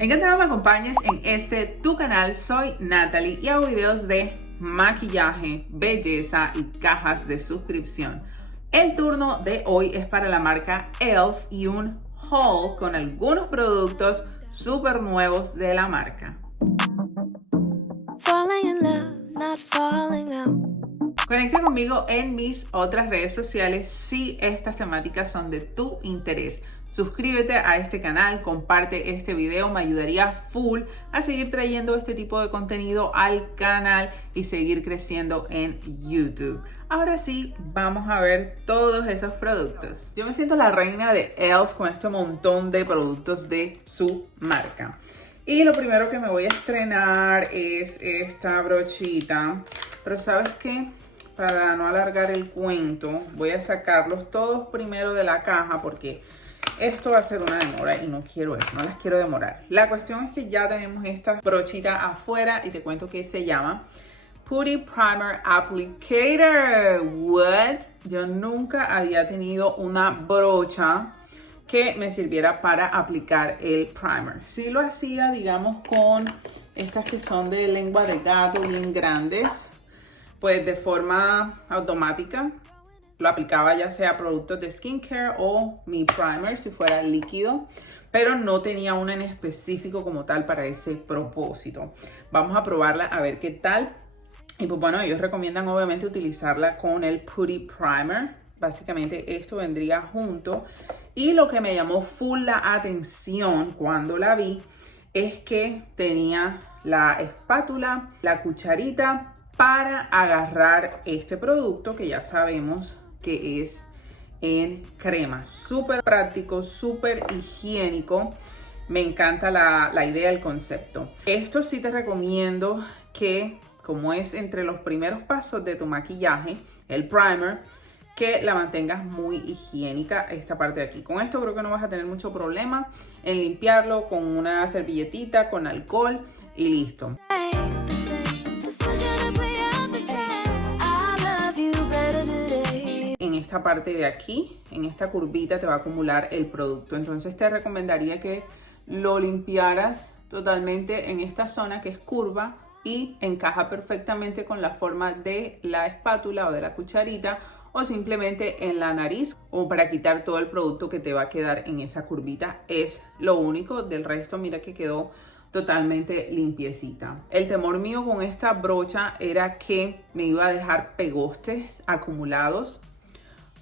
Encantado me acompañes en tu canal. Soy Natalie y hago videos de maquillaje, belleza y cajas de suscripción. El turno de hoy es para la marca e.l.f. y un haul con algunos productos súper nuevos de la marca. Conecta conmigo en mis otras redes sociales si estas temáticas son de tu interés. Suscríbete a este canal, comparte este video, me ayudaría full a seguir trayendo este tipo de contenido al canal y seguir creciendo en YouTube. Ahora sí, vamos a ver todos esos productos. Yo me siento la reina de e.l.f. con este montón de productos de su marca. Y lo primero que me voy a estrenar es esta brochita, pero ¿sabes qué? Para no alargar el cuento, voy a sacarlos todos primero de la caja porque esto va a ser una demora y no quiero eso, no las quiero demorar. La cuestión es que ya tenemos esta brochita afuera y te cuento que se llama Putty Primer Applicator. What? Yo nunca había tenido una brocha que me sirviera para aplicar el primer. Sí lo hacía, digamos, con estas que son de lengua de gato bien grandes, pues de forma automática. Lo aplicaba ya sea productos de skincare o mi primer si fuera líquido, pero no tenía una en específico como tal para ese propósito. Vamos a probarla a ver qué tal. Y pues bueno, ellos recomiendan obviamente utilizarla con el Putty Primer. Básicamente esto vendría junto. Y lo que me llamó full la atención cuando la vi es que tenía la espátula, la cucharita para agarrar este producto que ya sabemos que es en crema. Súper práctico, súper higiénico. Me encanta la idea, el concepto. Esto sí te recomiendo que, como es entre los primeros pasos de tu maquillaje, el primer, que la mantengas muy higiénica esta parte de aquí. Con esto creo que no vas a tener mucho problema en limpiarlo con una servilletita, con alcohol y listo. En esta parte de aquí, en esta curvita te va a acumular el producto. Entonces te recomendaría que lo limpiaras totalmente en esta zona que es curva y encaja perfectamente con la forma de la espátula o de la cucharita, o simplemente en la nariz, o para quitar todo el producto que te va a quedar en esa curvita. Es lo único. Del resto, mira que quedó totalmente limpiecita. El temor mío con esta brocha era que me iba a dejar pegostes acumulados,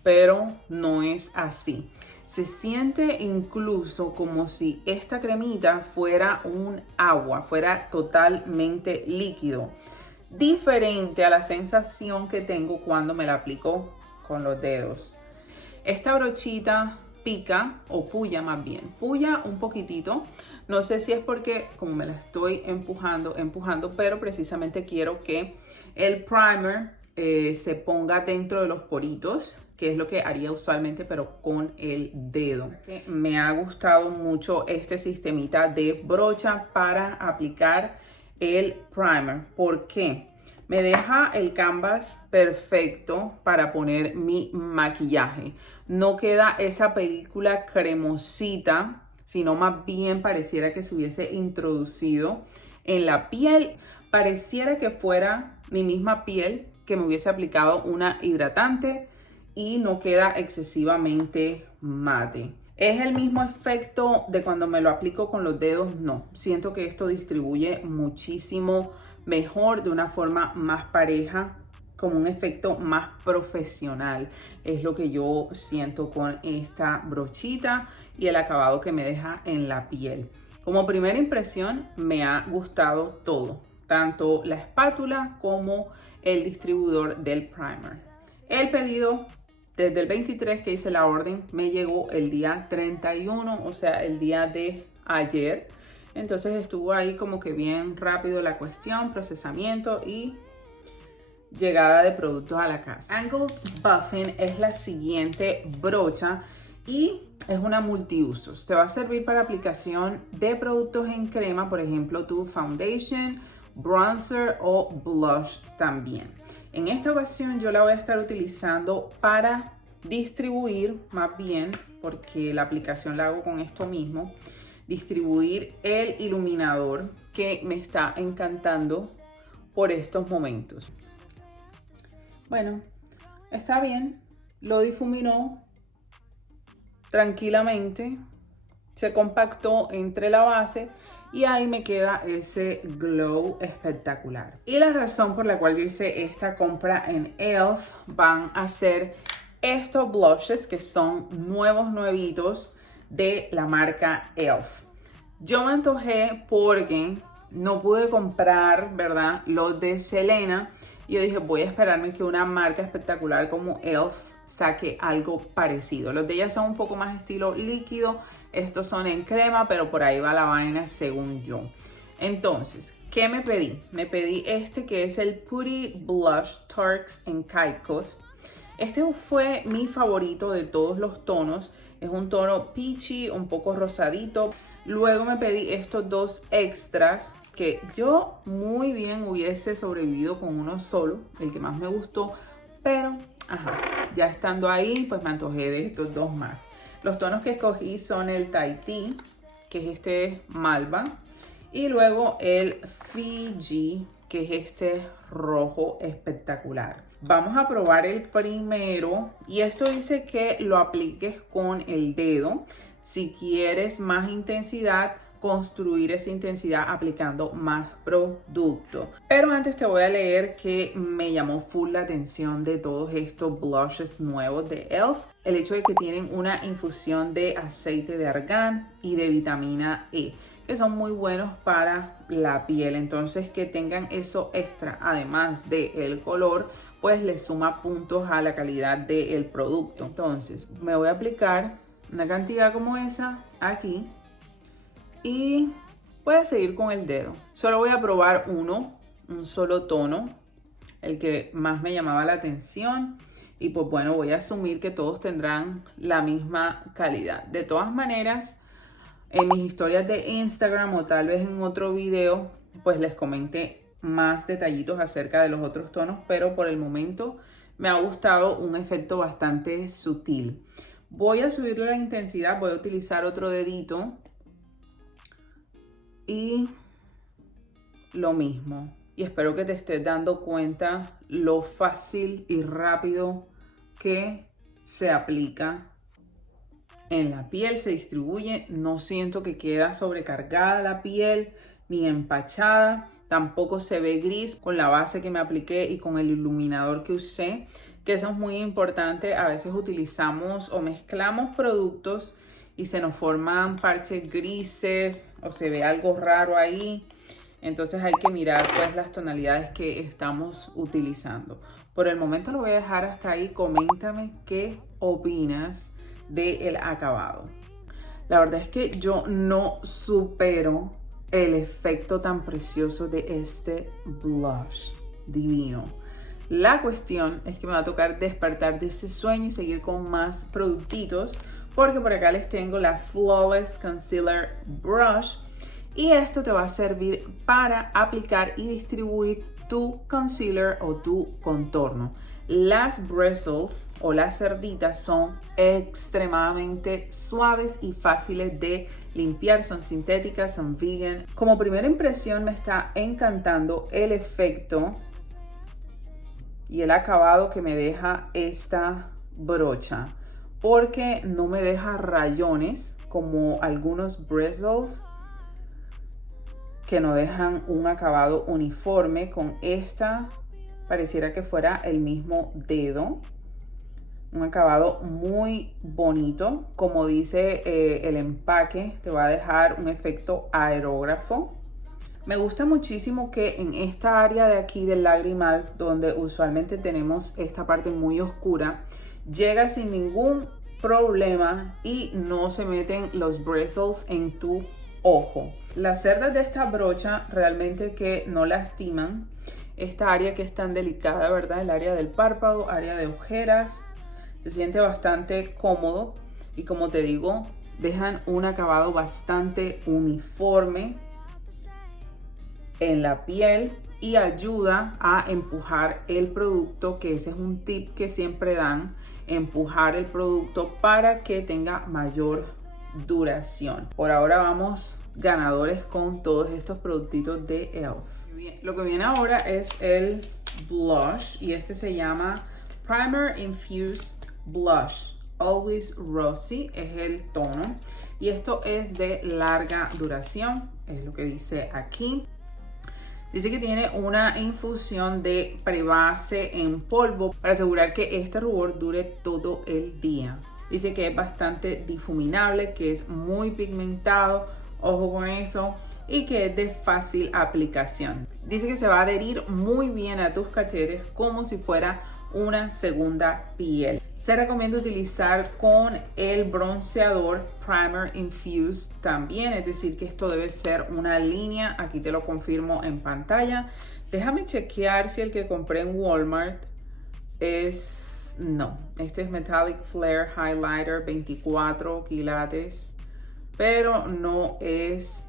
pero no es así. Se siente incluso como si esta cremita fuera un agua, fuera totalmente líquido. Diferente a la sensación que tengo cuando me la aplico con los dedos. Esta brochita pica o puya, más bien. Puya un poquitito. No sé si es porque como me la estoy empujando, pero precisamente quiero que el primer se ponga dentro de los poritos, que es lo que haría usualmente, pero con el dedo. Me ha gustado mucho este sistemita de brocha para aplicar el primer. ¿Por qué? Me deja el canvas perfecto para poner mi maquillaje. No queda esa película cremosita, sino más bien pareciera que se hubiese introducido en la piel. Pareciera que fuera mi misma piel, que me hubiese aplicado una hidratante, y no queda excesivamente mate. ¿Es el mismo efecto de cuando me lo aplico con los dedos? No. Siento que esto distribuye muchísimo mejor, de una forma más pareja, como un efecto más profesional. Es lo que yo siento con esta brochita y el acabado que me deja en la piel. Como primera impresión, me ha gustado todo, tanto la espátula como el distribuidor del primer. El pedido desde el 23 que hice la orden me llegó el día 31, o sea, el día de ayer. Entonces estuvo ahí como que bien rápido la cuestión, procesamiento y llegada de productos a la casa. Angled Buffing es la siguiente brocha y es una multiusos. Te va a servir para aplicación de productos en crema, por ejemplo, tu foundation, bronzer o blush también. En esta ocasión yo la voy a estar utilizando para distribuir, más bien, porque la aplicación la hago con esto mismo. distribuir el iluminador que me está encantando por estos momentos. Bueno, está bien, lo difuminó tranquilamente, se compactó entre la base y ahí me queda ese glow espectacular. Y la razón por la cual yo hice esta compra en e.l.f. van a ser estos blushes que son nuevitos de la marca e.l.f. Yo me antojé porque no pude comprar, ¿verdad?, los de Selena. Y yo dije, voy a esperarme que una marca espectacular como e.l.f. saque algo parecido. Los de ella son un poco más estilo líquido. Estos son en crema, pero por ahí va la vaina según yo. Entonces, ¿qué me pedí? Me pedí este que es el Putty Blush Turks en Caicos. Este fue mi favorito de todos los tonos. Es un tono peachy, un poco rosadito. Luego me pedí estos dos extras que yo muy bien hubiese sobrevivido con uno solo, el que más me gustó, pero ya estando ahí, pues me antojé de estos dos más. Los tonos que escogí son el Tahiti, que es este malva, y luego el Fiji, que es este rojo espectacular. Vamos a probar el primero y esto dice que lo apliques con el dedo. Si quieres más intensidad, construir esa intensidad aplicando más producto. Pero antes te voy a leer que me llamó full la atención de todos estos blushes nuevos de e.l.f. El hecho de que tienen una infusión de aceite de argán y de vitamina E, que son muy buenos para la piel. Entonces, que tengan eso extra, además del color, pues le suma puntos a la calidad del producto. Entonces, me voy a aplicar una cantidad como esa aquí y voy a seguir con el dedo. Solo voy a probar un solo tono, el que más me llamaba la atención. Y pues bueno, voy a asumir que todos tendrán la misma calidad. De todas maneras, en mis historias de Instagram o tal vez en otro video, pues les comenté más detallitos acerca de los otros tonos, pero por el momento me ha gustado un efecto bastante sutil. Voy a subirle la intensidad, voy a utilizar otro dedito y lo mismo. Y espero que te estés dando cuenta lo fácil y rápido que se aplica en la piel, se distribuye. No siento que queda sobrecargada la piel ni empachada. Tampoco se ve gris con la base que me apliqué y con el iluminador que usé, que eso es muy importante. A veces utilizamos o mezclamos productos y se nos forman parches grises o se ve algo raro ahí. Entonces hay que mirar pues las tonalidades que estamos utilizando. Por el momento lo voy a dejar hasta ahí. Coméntame qué opinas del acabado. La verdad es que yo no supero el efecto tan precioso de este blush divino. La cuestión es que me va a tocar despertar de ese sueño y seguir con más productitos, porque por acá les tengo la Flawless Concealer Brush y esto te va a servir para aplicar y distribuir tu concealer o tu contorno. Las bristles o las cerditas son extremadamente suaves y fáciles de limpiar, son sintéticas, son vegan. Como primera impresión me está encantando el efecto y el acabado que me deja esta brocha, porque no me deja rayones como algunos bristles que no dejan un acabado uniforme. Con esta pareciera que fuera el mismo dedo. Un acabado muy bonito. Como dice el empaque, te va a dejar un efecto aerógrafo. Me gusta muchísimo que en esta área de aquí del lagrimal, donde usualmente tenemos esta parte muy oscura, llega sin ningún problema y no se meten los bristles en tu ojo. Las cerdas de esta brocha realmente que no lastiman esta área que es tan delicada, ¿verdad? El área del párpado, área de ojeras. Se siente bastante cómodo y, como te digo, dejan un acabado bastante uniforme en la piel y ayuda a empujar el producto, que ese es un tip que siempre dan, empujar el producto para que tenga mayor duración. Por ahora vamos ganadores con todos estos productitos de e.l.f. Bien, lo que viene ahora es el blush y este se llama Primer Infused Blush. Always Rosy es el tono y esto es de larga duración, es lo que dice aquí. Dice que tiene una infusión de prebase en polvo para asegurar que este rubor dure todo el día. Dice que es bastante difuminable, que es muy pigmentado, ojo con eso, y que es de fácil aplicación. Dice que se va a adherir muy bien a tus cachetes como si fuera una segunda piel. Se recomienda utilizar con el bronceador Primer Infused también, es decir que esto debe ser una línea, aquí te lo confirmo en pantalla. Déjame chequear si el que compré en Walmart es... no, este es Metallic Flare Highlighter 24 quilates, pero no es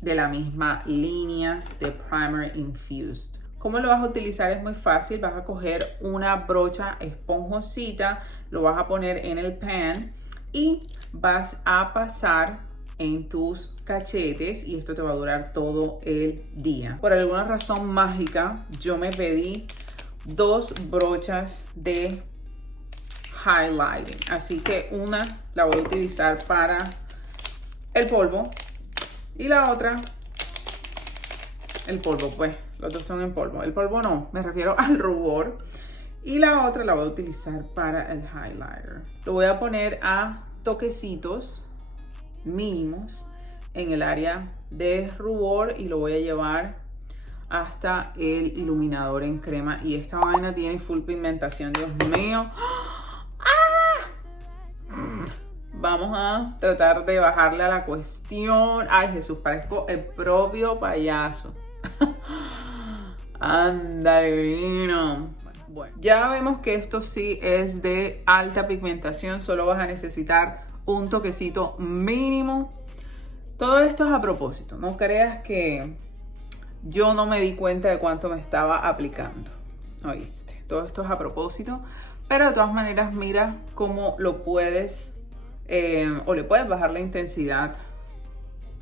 de la misma línea de Primer Infused. ¿Cómo lo vas a utilizar? Es muy fácil. Vas a coger una brocha esponjosita, lo vas a poner en el pan y vas a pasar en tus cachetes y esto te va a durar todo el día. Por alguna razón mágica, yo me pedí 2 brochas de highlighting. Así que una la voy a utilizar para el polvo y la otra el polvo, pues. Los dos son en polvo. El polvo no, me refiero al rubor. Y la otra la voy a utilizar para el highlighter. Lo voy a poner a toquecitos mínimos en el área de rubor y lo voy a llevar hasta el iluminador en crema. Y esta vaina tiene full pigmentación, Dios mío. Vamos a tratar de bajarle a la cuestión. Ay, Jesús, parezco el propio payaso. Ándale, Brino. Bueno, ya vemos que esto sí es de alta pigmentación. Solo vas a necesitar un toquecito mínimo. Todo esto es a propósito. No creas que yo no me di cuenta de cuánto me estaba aplicando. ¿Oíste? Todo esto es a propósito. Pero de todas maneras, mira cómo lo puedes o le puedes bajar la intensidad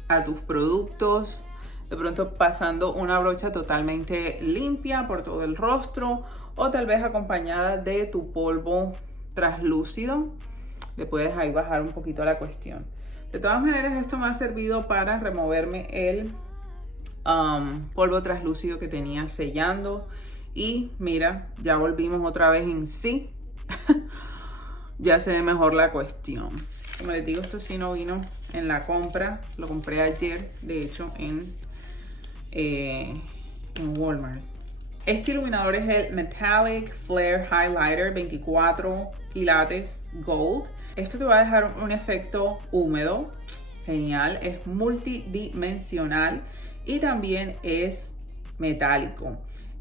a tus productos. De pronto pasando una brocha totalmente limpia por todo el rostro o tal vez acompañada de tu polvo translúcido. Le puedes ahí bajar un poquito la cuestión. De todas maneras, esto me ha servido para removerme el polvo translúcido que tenía sellando. Y mira, ya volvimos otra vez en sí. Ya se ve mejor la cuestión. Como les digo, esto sí no vino en la compra. Lo compré ayer, de hecho, en Walmart. Este iluminador es el Metallic Flare Highlighter 24 quilates Gold. Esto te va a dejar un efecto húmedo, genial, es multidimensional y también es metálico.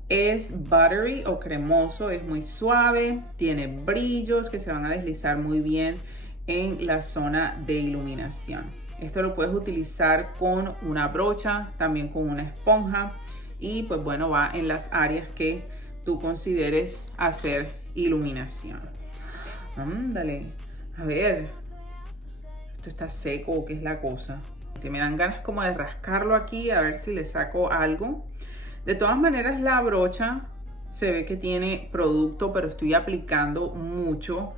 Es buttery o cremoso, es muy suave, tiene brillos que se van a deslizar muy bien en la zona de iluminación. Esto lo puedes utilizar con una brocha, también con una esponja y pues bueno, va en las áreas que tú consideres hacer iluminación. Ándale, a ver, esto está seco o qué es la cosa. Me dan ganas como de rascarlo aquí a ver si le saco algo. De todas maneras, la brocha se ve que tiene producto, pero estoy aplicando mucho.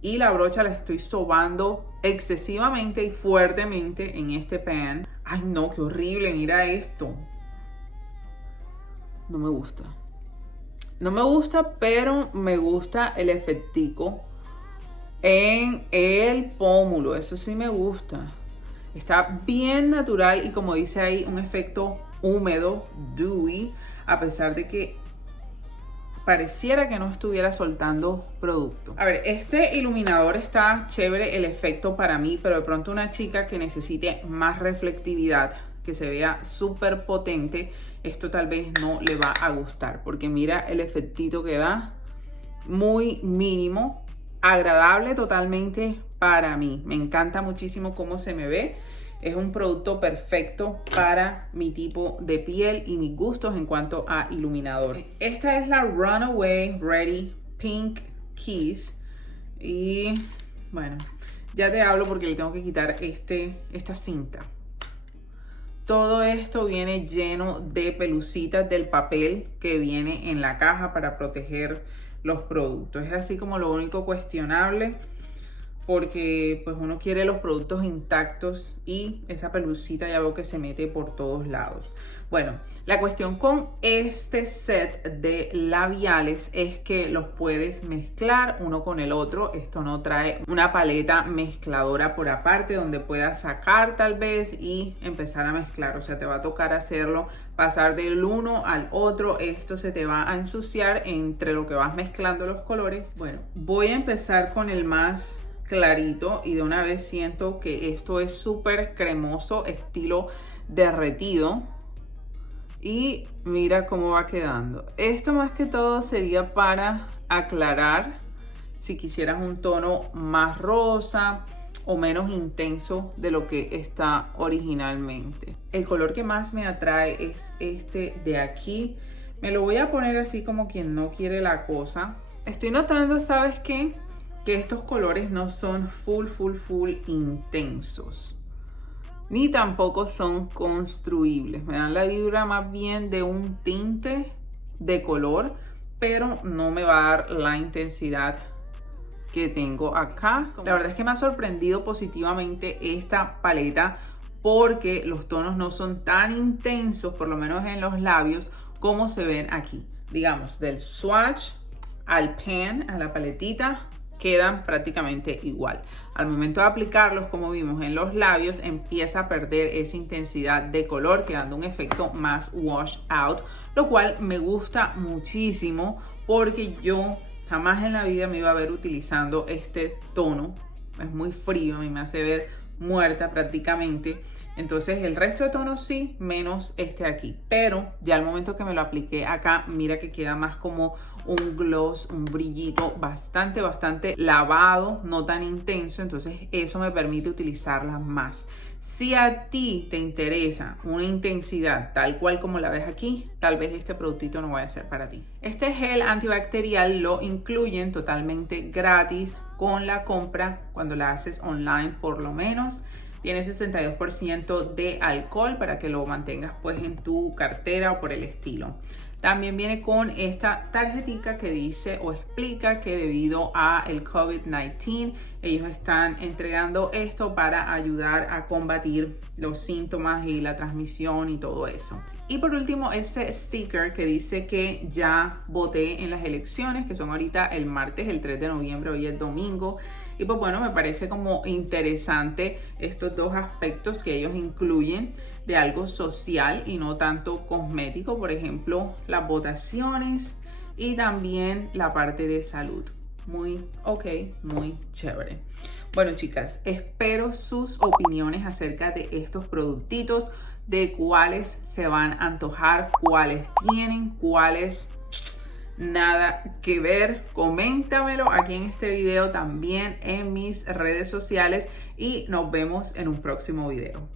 Y la brocha la estoy sobando excesivamente y fuertemente en este pan. Ay no, qué horrible, mira esto. No me gusta. No me gusta, pero me gusta el efectico en el pómulo. Eso sí me gusta. Está bien natural y como dice ahí, un efecto húmedo, dewy, a pesar de que pareciera que no estuviera soltando producto. A ver, este iluminador está chévere el efecto para mí, pero de pronto una chica que necesite más reflectividad, que se vea súper potente, esto tal vez no le va a gustar, porque mira el efectito que da, muy mínimo, agradable totalmente para mí. Me encanta muchísimo cómo se me ve. Es un producto perfecto para mi tipo de piel y mis gustos en cuanto a iluminador. Esta es la Runaway Ready Pink Kiss. Y bueno, Ya te hablo porque le tengo que quitar esta cinta. Todo esto viene lleno de pelucitas del papel que viene en la caja para proteger los productos. Es así como lo único cuestionable, porque pues uno quiere los productos intactos y esa pelucita ya veo que se mete por todos lados. Bueno, la cuestión con este set de labiales es que los puedes mezclar uno con el otro. Esto no trae una paleta mezcladora por aparte donde puedas sacar tal vez y empezar a mezclar. O sea, te va a tocar hacerlo, pasar del uno al otro. Esto se te va a ensuciar entre lo que vas mezclando los colores. Bueno, voy a empezar con el más clarito y de una vez siento que esto es súper cremoso, estilo derretido. Y mira cómo va quedando. Esto más que todo sería para aclarar si quisieras un tono más rosa o menos intenso de lo que está originalmente. El color que más me atrae es este de aquí. Me lo voy a poner así como quien no quiere la cosa. Estoy notando, ¿sabes qué? Que estos colores no son full intensos. Ni tampoco son construibles. Me dan la vibra más bien de un tinte de color, pero no me va a dar la intensidad que tengo acá. La verdad es que me ha sorprendido positivamente esta paleta porque los tonos no son tan intensos, por lo menos en los labios, como se ven aquí. Digamos, del swatch al pan, a la paletita, quedan prácticamente igual. Al momento de aplicarlos, como vimos en los labios, empieza a perder esa intensidad de color, quedando un efecto más wash out, lo cual me gusta muchísimo porque yo jamás en la vida me iba a ver utilizando este tono. Es muy frío, a mí me hace ver muerta prácticamente. Entonces el resto de tonos sí, menos este aquí. Pero ya al momento que me lo apliqué acá, mira que queda más como un gloss, un brillito bastante lavado, no tan intenso. Entonces eso me permite utilizarla más. Si a ti te interesa una intensidad tal cual como la ves aquí, tal vez este productito no vaya a ser para ti. Este gel antibacterial lo incluyen totalmente gratis con la compra cuando la haces online por lo menos. Tiene 62% de alcohol para que lo mantengas pues en tu cartera o por el estilo. También viene con esta tarjetita que dice o explica que debido a el COVID-19 ellos están entregando esto para ayudar a combatir los síntomas y la transmisión y todo eso. Y por último, este sticker que dice que ya voté en las elecciones, que son ahorita el martes, el 3 de noviembre, hoy es domingo. Y pues bueno, me parece como interesante estos dos aspectos que ellos incluyen de algo social y no tanto cosmético. Por ejemplo, las votaciones y también la parte de salud. Muy ok, muy chévere. Bueno, chicas, espero sus opiniones acerca de estos productitos, de cuáles se van a antojar, cuáles tienen, cuáles nada que ver. Coméntamelo aquí en este video, también en mis redes sociales y nos vemos en un próximo video.